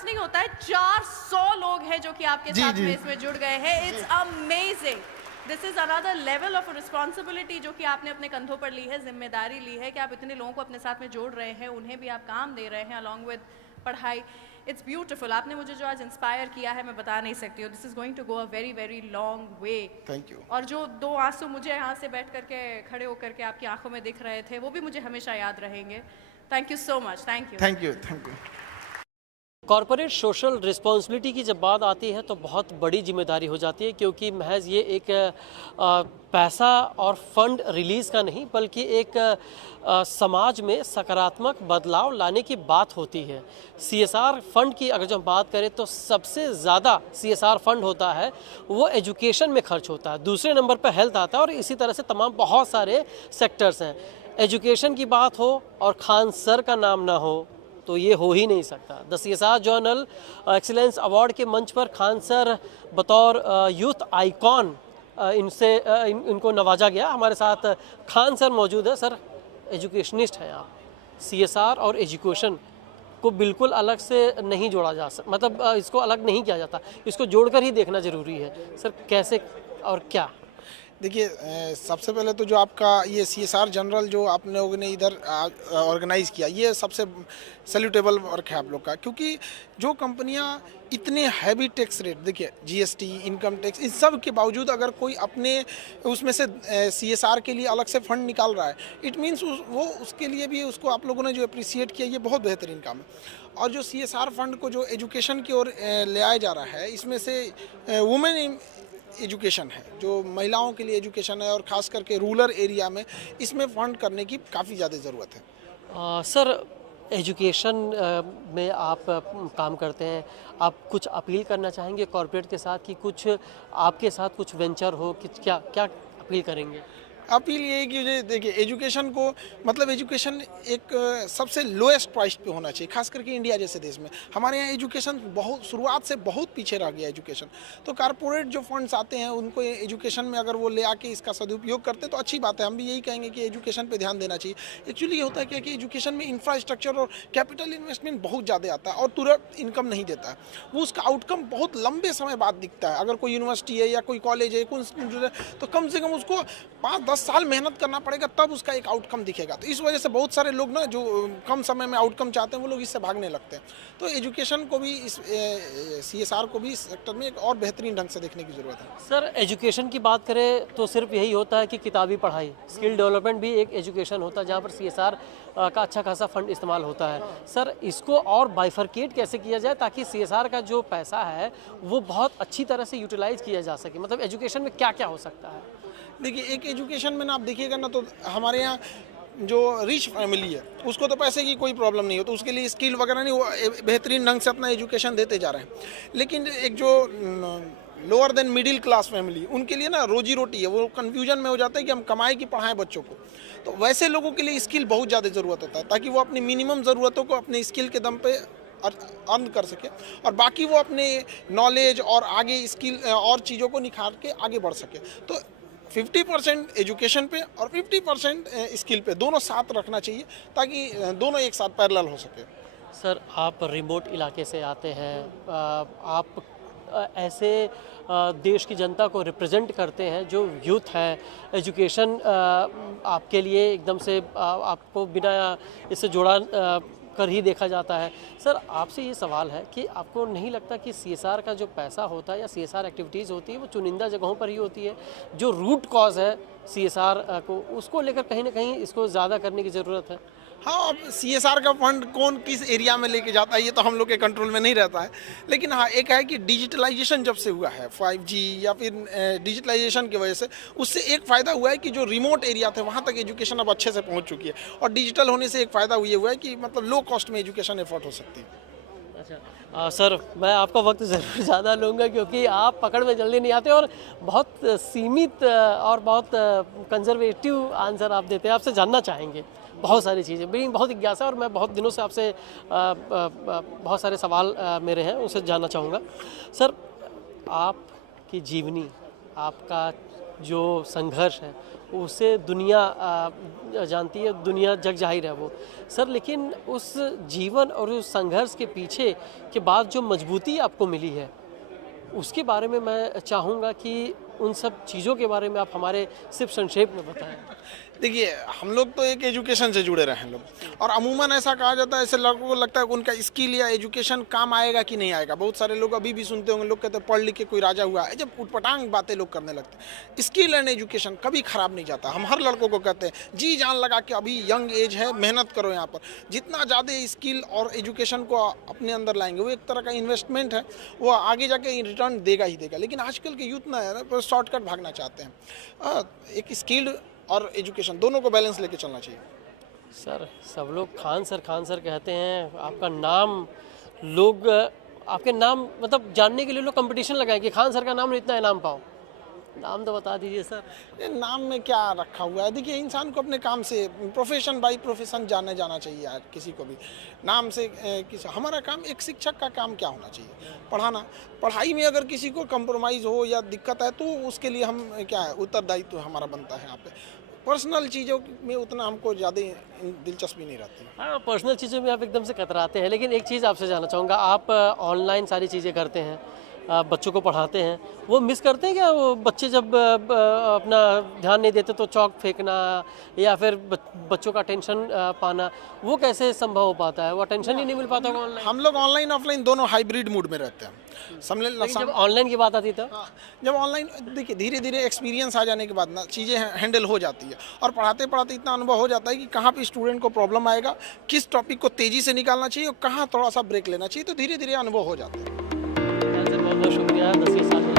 विश्वास नहीं होता है, 400 लोग हैं जो कि आपके जी, साथ जी। में इसमें जुड़ गए हैं। It's amazing. This is another level of responsibility जो कि आपने अपने कंधों पर ली है, जिम्मेदारी ली है कि आप इतने लोगों को अपने साथ में जोड़ रहे हैं, उन्हें भी आप काम दे रहे हैं अलॉन्ग विद पढ़ाई। It's beautiful. आपने मुझे जो आज इंस्पायर किया है मैं बता नहीं सकती हूँ। This is going to go a very very long way. Thank you. और जो 2 आंसू मुझे यहाँ से बैठ करके खड़े होकर के आपकी आंखों में दिख रहे थे, वो भी मुझे हमेशा याद रहेंगे। Thank you so much. Thank you. Thank you, thank you. Corporate social responsibility की जब बात आती है तो बहुत बड़ी जिम्मेदारी हो जाती है, क्योंकि महज ये एक पैसा और फंड रिलीज़ का नहीं, बल्कि एक समाज में सकारात्मक बदलाव लाने की बात होती है। सीएसआर फंड की अगर जो हम बात करें तो सबसे ज़्यादा सीएसआर फंड होता है वो एजुकेशन में खर्च होता है, दूसरे नंबर पर हेल्थ आता है, और इसी तरह से तमाम बहुत सारे सेक्टर्स हैं। एजुकेशन की बात हो और खान सर का नाम ना हो तो ये हो ही नहीं सकता। The CSR journal excellence award के मंच पर खान सर बतौर यूथ आइकॉन इनको नवाजा गया। हमारे साथ खान सर मौजूद है। सर, एजुकेशनिस्ट हैं आप, सीएसआर और एजुकेशन को बिल्कुल अलग से नहीं जोड़ा जा सकता, मतलब इसको अलग नहीं किया जाता, इसको जोड़कर ही देखना ज़रूरी है। सर, कैसे और क्या? देखिए, सबसे पहले तो जो आपका ये सीएसआर जनरल जो आप लोगों ने इधर ऑर्गेनाइज़ किया, ये सबसे सैल्यूटेबल वर्क है आप लोग का, क्योंकि जो कंपनियां इतने हैवी टैक्स रेट, देखिए जीएसटी, इनकम टैक्स, इन सब के बावजूद अगर कोई अपने उसमें से सीएसआर के लिए अलग से फंड निकाल रहा है, इट मीन्स वो उसके लिए भी उसको आप लोगों ने जो अप्रिसिएट किया, ये बहुत बेहतरीन काम है। और जो सीएसआर फंड को जो एजुकेशन की ओर ले आया जा रहा है, इसमें से वुमेन एजुकेशन है, जो महिलाओं के लिए एजुकेशन है, और ख़ास करके रूरल एरिया में इसमें फंड करने की काफ़ी ज़्यादा ज़रूरत है। सर, एजुकेशन में आप काम करते हैं, आप कुछ अपील करना चाहेंगे कॉर्पोरेट के साथ कि कुछ आपके साथ कुछ वेंचर हो, कि क्या क्या अपील करेंगे? अपील ये है कि देखिए, एजुकेशन को, मतलब एजुकेशन एक सबसे लोएस्ट प्राइस पे होना चाहिए, खास करके इंडिया जैसे देश में। हमारे यहाँ एजुकेशन बहुत शुरुआत से बहुत पीछे रह गया एजुकेशन। तो कारपोरेट जो फंड्स आते हैं उनको एजुकेशन में अगर वो ले आके इसका सदुपयोग करते तो अच्छी बात है। हम भी यही कहेंगे कि एजुकेशन पे ध्यान देना चाहिए। एक्चुअली ये होता है क्या कि एजुकेशन में इंफ्रास्ट्रक्चर और कैपिटल इन्वेस्टमेंट बहुत ज़्यादा आता है और तुरंत इनकम नहीं देता है। वो उसका आउटकम बहुत लंबे समय बाद दिखता है। अगर कोई यूनिवर्सिटी है या कोई कॉलेज है, कोई इंस्टीट्यूट है, तो कम से कम उसको 5-10 साल मेहनत करना पड़ेगा, तब उसका एक आउटकम दिखेगा। तो इस वजह से बहुत सारे लोग ना, जो कम समय में आउटकम चाहते हैं, वो लोग इससे भागने लगते हैं। तो एजुकेशन को भी, इस सीएसआर को भी इस सेक्टर में एक और बेहतरीन ढंग से देखने की ज़रूरत है। सर, एजुकेशन की बात करें तो सिर्फ यही होता है कि किताबी पढ़ाई, स्किल डेवलपमेंट भी एक एजुकेशन होता है जहाँ पर सीएसआर का अच्छा खासा फंड इस्तेमाल होता है। सर, इसको और बाइफरकेट कैसे किया जाए ताकि सीएसआर का जो पैसा है वो बहुत अच्छी तरह से यूटिलाइज किया जा सके? मतलब एजुकेशन में क्या क्या हो सकता है? देखिए, एक एजुकेशन में ना आप देखिएगा ना, तो हमारे यहाँ जो रिच फैमिली है उसको तो पैसे की कोई प्रॉब्लम नहीं हो, तो उसके लिए स्किल वगैरह नहीं, वो बेहतरीन ढंग से अपना एजुकेशन देते जा रहे हैं। लेकिन एक जो lower than middle class family, उनके लिए ना रोजी रोटी है, वो कन्फ्यूजन में हो जाता है कि हम कमाए कि पढ़ाएं बच्चों को। तो वैसे लोगों के लिए स्किल बहुत ज़्यादा ज़रूरत होता है, ताकि वो अपनी मिनिमम ज़रूरतों को अपने स्किल के दम पे अर्न कर सके, और बाकी वो अपने नॉलेज और आगे स्किल और चीज़ों को निखार के आगे बढ़ सके। तो 50% एजुकेशन पे और 50% स्किल पे, दोनों साथ रखना चाहिए, ताकि दोनों एक साथ पैरेलल हो सके। सर, आप रिमोट इलाके से आते हैं, आप ऐसे देश की जनता को रिप्रेजेंट करते हैं जो यूथ है। एजुकेशन आपके लिए एकदम से आपको बिना इससे जोड़ा कर ही देखा जाता है। सर, आपसे ये सवाल है कि आपको नहीं लगता कि सीएसआर का जो पैसा होता है या सीएसआर एक्टिविटीज़ होती है वो चुनिंदा जगहों पर ही होती है? जो रूट कॉज है सीएसआर को, उसको लेकर कहीं ना कहीं इसको ज़्यादा करने की ज़रूरत है। हाँ, अब सीएसआर का फंड कौन किस एरिया में लेके जाता है ये तो हम लोग के कंट्रोल में नहीं रहता है। लेकिन हाँ, एक है कि डिजिटलाइजेशन जब से हुआ है, 5G या फिर डिजिटलाइजेशन की वजह से, उससे एक फ़ायदा हुआ है कि जो रिमोट एरिया थे वहाँ तक एजुकेशन अब अच्छे से पहुँच चुकी है। और डिजिटल होने से एक फ़ायदा ये हुआ है कि मतलब लो कॉस्ट में एजुकेशन एफोर्ड हो सकती है। अच्छा, सर, मैं आपका वक्त ज़रूर ज़्यादा लूँगा क्योंकि आप पकड़ में जल्दी नहीं आते और बहुत सीमित और बहुत कंजर्वेटिव आंसर आप देते हैं। आपसे जानना चाहेंगे बहुत सारी चीज़ें, मेरी बहुत जिज्ञासा, और मैं बहुत दिनों से आपसे बहुत सारे सवाल मेरे हैं, उनसे जानना चाहूँगा। सर, आपकी जीवनी, आपका जो संघर्ष है उसे दुनिया जानती है, दुनिया जग जाहिर है वो सर। लेकिन उस जीवन और उस संघर्ष के पीछे के बाद जो मजबूती आपको मिली है उसके बारे में मैं चाहूँगा कि उन सब चीज़ों के बारे में आप हमारे सिर्फ संक्षेप में बताएं। देखिए, हम लोग तो एक एजुकेशन से जुड़े रहे हैं लोग, और अमूमन ऐसा कहा जाता है, ऐसे लोगों को लगता है कि उनका स्किल या एजुकेशन काम आएगा कि नहीं आएगा। बहुत सारे लोग अभी भी सुनते होंगे, लोग कहते हैं पढ़ लिख के कोई राजा हुआ है, जब उटपटांग बातें लोग करने लगते हैं। स्किल एंड एजुकेशन कभी खराब नहीं जाता। हम हर लड़कों को कहते हैं जी जान लगा के, अभी यंग एज है, मेहनत करो यहाँ पर। जितना ज़्यादा स्किल और एजुकेशन को अपने अंदर लाएंगे, वो एक तरह का इन्वेस्टमेंट है, वो आगे जाके रिटर्न देगा ही देगा। लेकिन आजकल के यूथ ना है, शॉर्टकट भागना चाहते हैं। एक स्किल्ड और एजुकेशन दोनों को बैलेंस लेके चलना चाहिए। सर सब लोग खान सर कहते हैं, आपका नाम लोग आपके नाम मतलब जानने के लिए लोग कंपटीशन लगाएं कि खान सर का नाम इतना इनाम पाओ। नाम तो बता दीजिए सर। ये नाम में क्या रखा हुआ है? देखिए, इंसान को अपने काम से, प्रोफेशन बाय प्रोफेशन जाने जाना चाहिए। आज किसी को भी नाम से हमारा काम, एक शिक्षक का काम क्या होना चाहिए? पढ़ाना। पढ़ाई में अगर किसी को कंप्रोमाइज़ हो या दिक्कत है तो उसके लिए हम क्या है, उत्तरदायित्व हमारा बनता है। यहाँ पे पर्सनल चीज़ों में उतना हमको ज़्यादा दिलचस्पी नहीं रहती। हाँ, पर्सनल चीज़ों में आप एकदम से कतराते हैं। लेकिन एक चीज़ आपसे जानना चाहूँगा, आप ऑनलाइन सारी चीज़ें करते हैं, बच्चों को पढ़ाते हैं, वो मिस करते हैं क्या? वो बच्चे जब अपना ध्यान नहीं देते तो चौक फेंकना या फिर बच्चों का अटेंशन पाना, वो कैसे संभव हो पाता है? वो अटेंशन ही नहीं मिल पाता ऑनलाइन? हम लोग ऑनलाइन ऑफलाइन दोनों हाइब्रिड मूड में रहते हैं। जब ऑनलाइन की बात आती तो जब ऑनलाइन, देखिए, धीरे धीरे एक्सपीरियंस आ जाने के बाद ना चीज़ें हैंडल हो जाती है, और पढ़ाते पढ़ाते इतना अनुभव हो जाता है कि कहाँ पे स्टूडेंट को प्रॉब्लम आएगा, किस टॉपिक को तेज़ी से निकालना चाहिए और कहाँ थोड़ा सा ब्रेक लेना चाहिए, तो धीरे धीरे अनुभव हो जाता है। बहुत बहुत शुक्रिया 10 साल